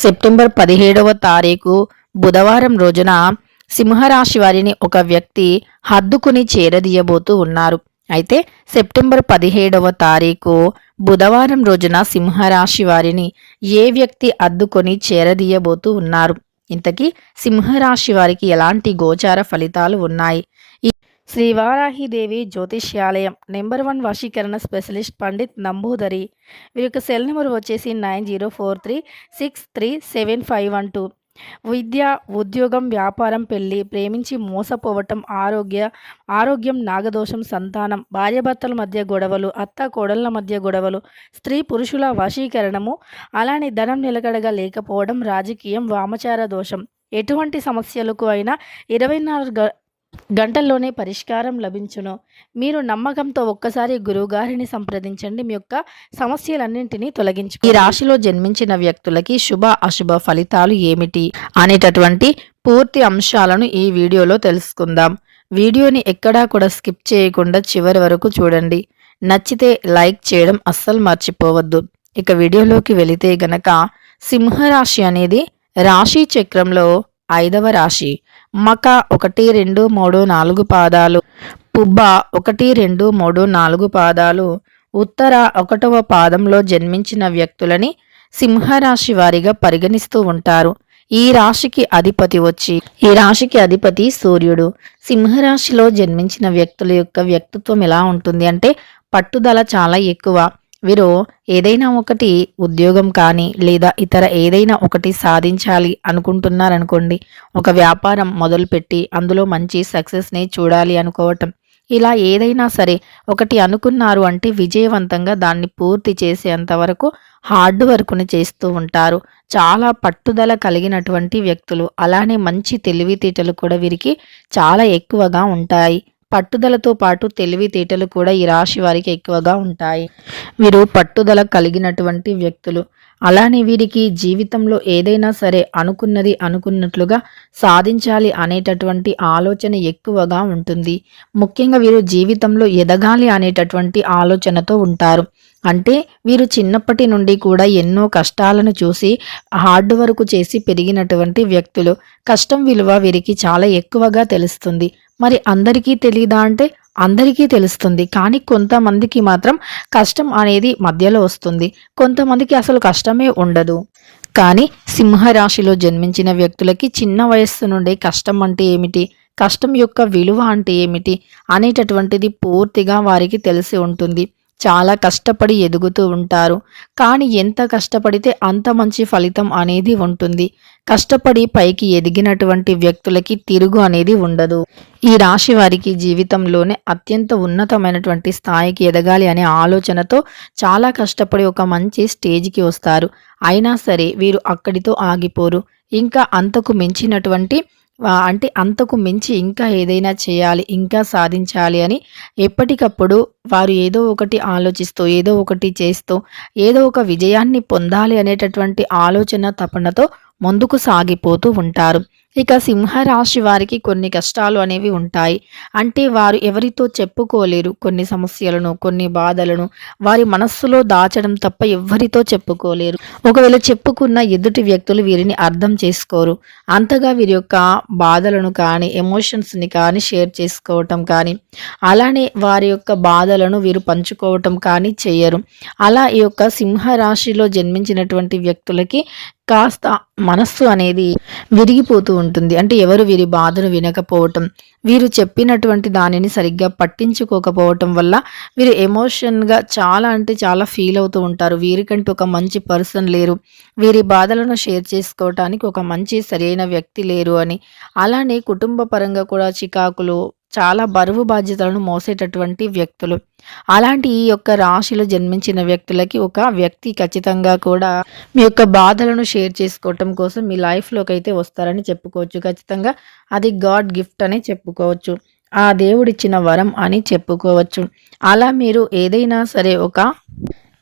September 17వ తారీఖు బుధవారం రోజున సింహరాశి వారిని ఒక వ్యక్తి హద్దుకుని చేరదీయబోతూ ఉన్నారు. అయితే సెప్టెంబర్ 17వ తారీఖు బుధవారం రోజున సింహరాశి వారిని ఏ వ్యక్తి అద్దుకొని చేరదీయబోతూ ఉన్నారు? ఇంతకీ సింహరాశి వారికి ఎలాంటి గోచార ఫలితాలు ఉన్నాయి? శ్రీ వారాహిదేవి జ్యోతిష్యాలయం నెంబర్ 1 వశీకరణ స్పెషలిస్ట్ పండిత్ నంబూదరి. వీరి యొక్క సెల్ నెంబర్ వచ్చేసి 9043637512. విద్య, ఉద్యోగం, వ్యాపారం, పెళ్లి, ప్రేమించి మోసపోవటం, ఆరోగ్యం, నాగదోషం, సంతానం, భార్యాభర్తల మధ్య గొడవలు, అత్త కోడళ్ల మధ్య గొడవలు, స్త్రీ పురుషుల వశీకరణము, అలానే ధనం నిలకడగా లేకపోవడం, రాజకీయం, వామచార దోషం, ఎటువంటి సమస్యలకు అయినా 24 గంటల్లోనే పరిష్కారం లభించును. మీరు నమ్మకంతో ఒక్కసారి గురువుగారిని సంప్రదించండి. మీ యొక్క సమస్యలన్నింటినీ తొలగించు. ఈ రాశిలో జన్మించిన వ్యక్తులకి శుభ అశుభ ఫలితాలు ఏమిటి అనేటటువంటి పూర్తి అంశాలను ఈ వీడియోలో తెలుసుకుందాం. వీడియోని ఎక్కడా కూడా స్కిప్ చేయకుండా చివరి వరకు చూడండి. నచ్చితే లైక్ చేయడం అస్సలు మర్చిపోవద్దు. ఇక వీడియోలోకి వెళితే గనక సింహరాశి అనేది రాశి చక్రంలో 5వ రాశి. మక 1, 2, 3, 4 పాదాలు, పుబ్బ 1, 2, 3, 4 పాదాలు, ఉత్తర 1వ పాదంలో జన్మించిన వ్యక్తులని సింహరాశి వారిగా పరిగణిస్తూ ఉంటారు. ఈ రాశికి అధిపతి సూర్యుడు. సింహరాశిలో జన్మించిన వ్యక్తుల యొక్క వ్యక్తిత్వం ఎలా ఉంటుంది అంటే పట్టుదల చాలా ఎక్కువ. వీరు ఏదైనా ఒకటి ఉద్యోగం కానీ లేదా ఇతర ఏదైనా ఒకటి సాధించాలి అనుకుంటున్నారనుకోండి, ఒక వ్యాపారం మొదలుపెట్టి అందులో మంచి సక్సెస్ని చూడాలి అనుకోవటం, ఇలా ఏదైనా సరే ఒకటి అనుకున్నారు అంటే విజయవంతంగా దాన్ని పూర్తి చేసేంత వరకు హార్డ్ వర్క్ని చేస్తూ ఉంటారు. చాలా పట్టుదల కలిగినటువంటి వ్యక్తులు. అలానే మంచి తెలివితేటలు కూడా వీరికి చాలా ఎక్కువగా ఉంటాయి. పట్టుదలతో పాటు తెలివితేటలు కూడా ఈ రాశి వారికి ఎక్కువగా ఉంటాయి. వీరు పట్టుదల కలిగినటువంటి వ్యక్తులు. అలానే వీరికి జీవితంలో ఏదైనా సరే అనుకున్నది అనుకున్నట్లుగా సాధించాలి అనేటటువంటి ఆలోచన ఎక్కువగా ఉంటుంది. ముఖ్యంగా వీరు జీవితంలో ఎదగాలి అనేటటువంటి ఆలోచనతో ఉంటారు. అంటే వీరు చిన్నప్పటి నుండి కూడా ఎన్నో కష్టాలను చూసి హార్డ్ వర్క్ చేసి పెరిగినటువంటి వ్యక్తులు. కష్టం విలువ వీరికి చాలా ఎక్కువగా తెలుస్తుంది. మరి అందరికీ తెలీదా అంటే అందరికీ తెలుస్తుంది. కానీ కొంతమందికి మాత్రం కష్టం అనేది మధ్యలో వస్తుంది. కొంతమందికి అసలు కష్టమే ఉండదు. కానీ సింహరాశిలో జన్మించిన వ్యక్తులకి చిన్న వయస్సు నుండి కష్టం అంటే ఏమిటి, కష్టం యొక్క విలువ అంటే ఏమిటి అనేటటువంటిది పూర్తిగా వారికి తెలిసి ఉంటుంది. చాలా కష్టపడి ఎదుగుతూ ఉంటారు. కానీ ఎంత కష్టపడితే అంత మంచి ఫలితం అనేది ఉంటుంది. కష్టపడి పైకి ఎదిగినటువంటి వ్యక్తులకి తిరుగు అనేది ఉండదు. ఈ రాశి వారికి జీవితంలోనే అత్యంత ఉన్నతమైనటువంటి స్థాయికి ఎదగాలి అనే ఆలోచనతో చాలా కష్టపడి ఒక మంచి స్టేజ్కి వస్తారు. అయినా సరే వీరు అక్కడితో ఆగిపోరు. ఇంకా అంతకు మించి ఇంకా ఏదైనా చేయాలి, ఇంకా సాధించాలి అని ఎప్పటికప్పుడు వారు ఏదో ఒకటి ఆలోచిస్తూ, ఏదో ఒకటి చేస్తూ, ఏదో ఒక విజయాన్ని పొందాలి అనేటటువంటి ఆలోచన తపనతో ముందుకు సాగిపోతూ ఉంటారు. ఇక సింహరాశి వారికి కొన్ని కష్టాలు అనేవి ఉంటాయి. అంటే వారు ఎవరితో చెప్పుకోలేరు. కొన్ని సమస్యలను, కొన్ని బాధలను వారి మనస్సులో దాచడం తప్ప ఎవ్వరితో చెప్పుకోలేరు. ఒకవేళ చెప్పుకున్న ఎదుటి వ్యక్తులు వీరిని అర్థం చేసుకోరు. అంతగా వీరి యొక్క బాధలను కానీ ఎమోషన్స్ని కానీ షేర్ చేసుకోవటం కానీ, అలానే వారి యొక్క బాధలను వీరు పంచుకోవటం కానీ చెయ్యరు. అలా ఈ యొక్క సింహరాశిలో జన్మించినటువంటి వ్యక్తులకి కాస్త మనస్సు అనేది విరిగిపోతూ ఉంటుంది. అంటే ఎవరు వీరి బాధను వినకపోవటం, వీరు చెప్పినటువంటి దానిని సరిగ్గా పట్టించుకోకపోవటం వల్ల వీరు ఎమోషన్గా చాలా అంటే చాలా ఫీల్ అవుతూ ఉంటారు. వీరికంటూ ఒక మంచి పర్సన్ లేరు, వీరి బాధలను షేర్ చేసుకోవటానికి ఒక మంచి సరైన వ్యక్తి లేరు అని. అలానే కుటుంబ పరంగా కూడా చికాకులు, చాలా బరువు బాధ్యతలను మోసేటటువంటి వ్యక్తులు. అలాంటి ఈ యొక్క రాశిలో జన్మించిన వ్యక్తులకి ఒక వ్యక్తి ఖచ్చితంగా కూడా మీ యొక్క బాధలను షేర్ చేసుకోవటం కోసం మీ లైఫ్లోకి అయితే వస్తారని చెప్పుకోవచ్చు. ఖచ్చితంగా అది గాడ్ గిఫ్ట్ అని చెప్పుకోవచ్చు. ఆ దేవుడిచ్చిన వరం అని చెప్పుకోవచ్చు. అలా మీరు ఏదైనా సరే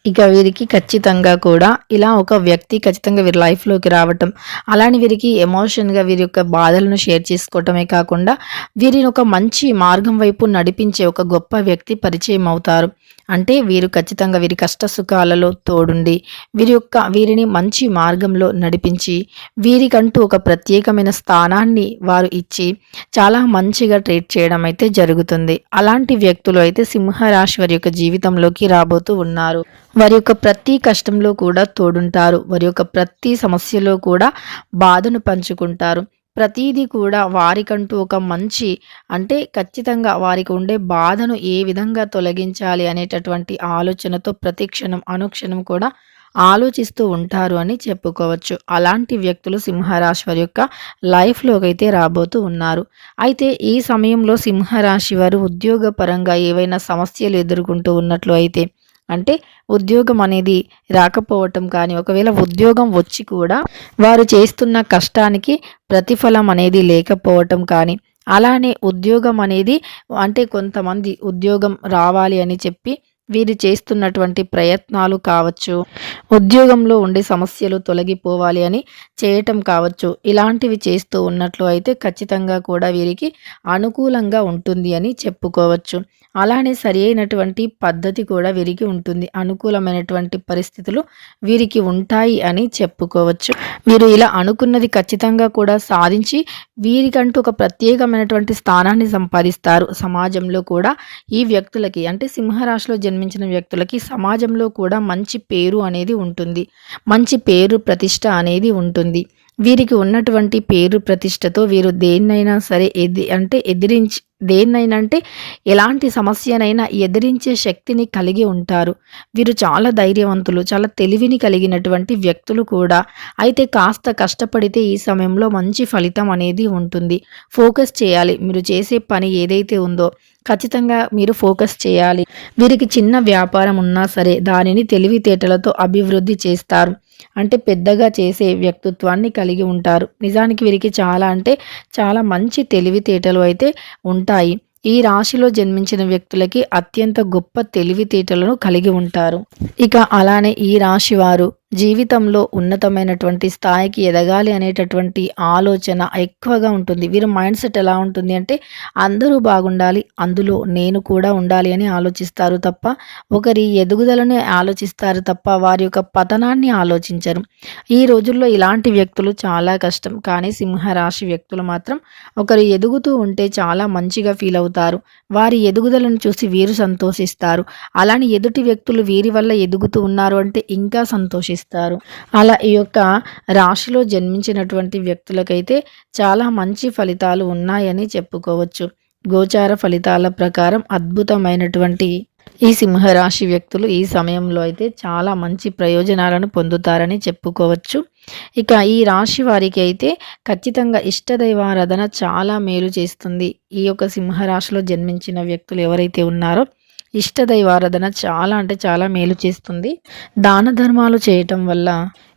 ఇక వీరికి ఖచ్చితంగా కూడా ఇలా ఒక వ్యక్తి ఖచ్చితంగా వీరి లైఫ్లోకి రావటం, అలానే వీరికి ఎమోషన్గా వీరి యొక్క బాధలను షేర్ చేసుకోవటమే కాకుండా వీరిని ఒక మంచి మార్గం వైపు నడిపించే ఒక గొప్ప వ్యక్తి పరిచయం అవుతారు. అంటే వీరు ఖచ్చితంగా వీరి కష్ట సుఖాలలో తోడుండి వీరిని మంచి మార్గంలో నడిపించి వీరికంటూ ఒక ప్రత్యేకమైన స్థానాన్ని వారు ఇచ్చి చాలా మంచిగా ట్రీట్ చేయడం అయితే జరుగుతుంది. అలాంటి వ్యక్తులు అయితే సింహరాశి వారి యొక్క జీవితంలోకి రాబోతూ ఉన్నారు. వారి యొక్క ప్రతి కష్టంలో కూడా తోడుంటారు. వారి యొక్క ప్రతి సమస్యలో కూడా బాధను పంచుకుంటారు. ప్రతీదీ కూడా వారికంటూ ఒక మంచి అంటే ఖచ్చితంగా వారికి ఉండే బాధను ఏ విధంగా తొలగించాలి అనేటటువంటి ఆలోచనతో ప్రతి క్షణం, అనుక్షణం కూడా ఆలోచిస్తూ ఉంటారు అని చెప్పుకోవచ్చు. అలాంటి వ్యక్తులు సింహరాశి వారి యొక్క లైఫ్‌లోకైతే రాబోతూ ఉన్నారు. అయితే ఈ సమయంలో సింహరాశి వారు ఉద్యోగపరంగా ఏవైనా సమస్యలు ఎదుర్కొంటూ ఉన్నట్లు అయితే అంటే ఉద్యోగం అనేది రాకపోవటం కానీ, ఒకవేళ ఉద్యోగం వచ్చి కూడా వారు చేస్తున్న కష్టానికి ప్రతిఫలం అనేది లేకపోవటం కానీ, అలానే ఉద్యోగం అనేది అంటే కొంతమంది ఉద్యోగం రావాలి అని చెప్పి వీరు చేస్తున్నటువంటి ప్రయత్నాలు కావచ్చు, ఉద్యోగంలో ఉండే సమస్యలు తొలగిపోవాలి అని చేయటం కావచ్చు. ఇలాంటివి చేస్తూ ఉన్నట్లు అయితే ఖచ్చితంగా కూడా వీరికి అనుకూలంగా ఉంటుంది అని చెప్పుకోవచ్చు. అలానే సరి అయినటువంటి పద్ధతి కూడా వీరికి ఉంటుంది. అనుకూలమైనటువంటి పరిస్థితులు వీరికి ఉంటాయి అని చెప్పుకోవచ్చు. వీరు ఇలా అనుకున్నది ఖచ్చితంగా కూడా సాధించి వీరికంటూ ఒక ప్రత్యేకమైనటువంటి స్థానాన్ని సంపాదిస్తారు. సమాజంలో కూడా ఈ వ్యక్తులకి అంటే సింహరాశిలో జన్మించిన వ్యక్తులకి సమాజంలో కూడా మంచి పేరు అనేది ఉంటుంది. మంచి పేరు ప్రతిష్ట అనేది ఉంటుంది. వీరికి ఉన్నటువంటి పేరు ప్రతిష్టతో వీరు దేన్నైనా సరే దేన్నైనా అంటే ఎలాంటి సమస్యనైనా ఎదిరించే శక్తిని కలిగి ఉంటారు. వీరు చాలా ధైర్యవంతులు, చాలా తెలివిని కలిగినటువంటి వ్యక్తులు కూడా. అయితే కాస్త కష్టపడితే ఈ సమయంలో మంచి ఫలితం అనేది ఉంటుంది. ఫోకస్ చేయాలి. మీరు చేసే పని ఏదైతే ఉందో ఖచ్చితంగా మీరు ఫోకస్ చేయాలి. వీరికి చిన్న వ్యాపారం ఉన్నా సరే దానిని తెలివితేటలతో అభివృద్ధి చేస్తారు. అంటే పెద్దగా చేసే వ్యక్తిత్వాన్ని కలిగి ఉంటారు. నిజానికి వీరికి చాలా అంటే చాలా మంచి తెలివితేటలు అయితే ఉంటాయి. ఈ రాశిలో జన్మించిన వ్యక్తులకి అత్యంత గొప్ప తెలివితేటలను కలిగి ఉంటారు. ఇక అలానే ఈ రాశి వారు జీవితంలో ఉన్నతమైనటువంటి స్థాయికి ఎదగాలి అనేటటువంటి ఆలోచన ఎక్కువగా ఉంటుంది. వీరి మైండ్ సెట్ ఎలా ఉంటుంది అంటే అందరూ బాగుండాలి, అందులో నేను కూడా ఉండాలి అని ఆలోచిస్తారు తప్ప ఒకరి ఎదుగుదలని ఆలోచిస్తారు తప్ప వారి యొక్క పతనాన్ని ఆలోచించరు. ఈ రోజుల్లో ఇలాంటి వ్యక్తులు చాలా కష్టం. కానీ సింహరాశి వ్యక్తులు మాత్రం ఒకరు ఎదుగుతూ ఉంటే చాలా మంచిగా ఫీల్ అవుతారు. వారి ఎదుగుదలను చూసి వీరు సంతోషిస్తారు. అలానే ఎదుటి వ్యక్తులు వీరి వల్ల ఎదుగుతూ ఉన్నారు అంటే ఇంకా సంతోషిస్తారు. అలా ఈ యొక్క రాశిలో జన్మించినటువంటి వ్యక్తులకైతే చాలా మంచి ఫలితాలు ఉన్నాయని చెప్పుకోవచ్చు. గోచార ఫలితాల ప్రకారం అద్భుతమైనటువంటి ఈ సింహరాశి వ్యక్తులు ఈ సమయంలో అయితే చాలా మంచి ప్రయోజనాలను పొందుతారని చెప్పుకోవచ్చు. ఇక ఈ రాశి వారికి అయితే ఖచ్చితంగా ఇష్టదైవారాధన చాలా మేలు చేస్తుంది. ఈ యొక్క సింహరాశిలో జన్మించిన వ్యక్తులు ఎవరైతే ఉన్నారో ఇష్టదైవారాధన చాలా అంటే చాలా మేలు చేస్తుంది. దాన ధర్మాలు చేయటం వల్ల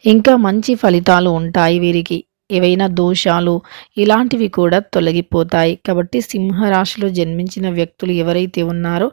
ఇంకా మంచి ఫలితాలు ఉంటాయి వీరికి. ఏవైనా దోషాలు ఇలాంటివి కూడా తొలగిపోతాయి. కాబట్టి సింహరాశిలో జన్మించిన వ్యక్తులు ఎవరైతే ఉన్నారో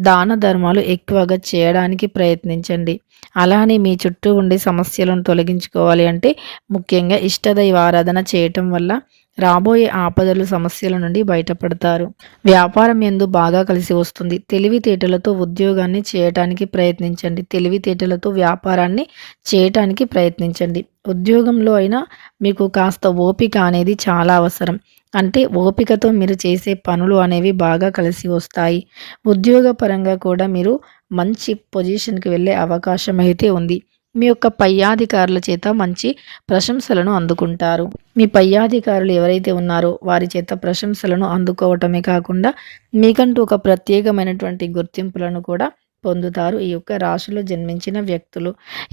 దాన ధర్మాలు ఎక్కువగా చేయడానికి ప్రయత్నించండి. అలానే మీ చుట్టూ ఉండే సమస్యలను తొలగించుకోవాలి అంటే ముఖ్యంగా ఇష్టదైవ ఆరాధన చేయటం వల్ల రాబోయే ఆపదలు సమస్యల నుండి బయటపడతారు. వ్యాపారం యందు బాగా కలిసి వస్తుంది. తెలివితేటలతో ఉద్యోగాన్ని చేయటానికి ప్రయత్నించండి. తెలివితేటలతో వ్యాపారాన్ని చేయటానికి ప్రయత్నించండి. ఉద్యోగంలో అయినా మీకు కాస్త ఓపిక అనేది చాలా అవసరం. అంటే ఓపికతో మీరు చేసే పనులు అనేవి బాగా కలిసి వస్తాయి. ఉద్యోగపరంగా కూడా మీరు మంచి పొజిషన్‌కి వెళ్ళే అవకాశం అయితే ఉంది. మీ యొక్క పై అధికారుల చేత మంచి ప్రశంసలను అందుకుంటారు. మీ పై అధికారులు ఎవరైతే ఉన్నారో వారి చేత ప్రశంసలను అందుకోవటమే కాకుండా మీకంటూ ఒక ప్రత్యేకమైనటువంటి గుర్తింపులను కూడా పొందుతారు ఈ యొక్క రాశిలో జన్మించిన వ్యక్తులు.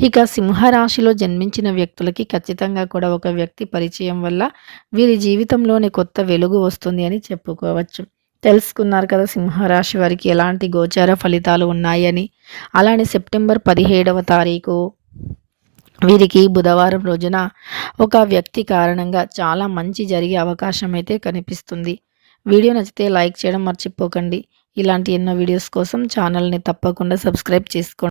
ఇక సింహరాశిలో జన్మించిన వ్యక్తులకి ఖచ్చితంగా కూడా ఒక వ్యక్తి పరిచయం వల్ల వీరి జీవితంలోని కొత్త వెలుగు వస్తుంది అని చెప్పుకోవచ్చు. తెలుసుకున్నారు కదా సింహరాశి వారికి ఎలాంటి గోచార ఫలితాలు ఉన్నాయని. అలానే సెప్టెంబర్ 17వ తారీఖు వీరికి బుధవారం రోజున ఒక వ్యక్తి కారణంగా చాలా మంచి జరిగే అవకాశం అయితే కనిపిస్తుంది. వీడియో నచ్చితే లైక్ చేయడం మర్చిపోకండి. ఇలాంటి ఎన్నో వీడియోస్ కోసం ఛానల్ని తప్పకుండా సబ్స్క్రైబ్ చేసుకోండి.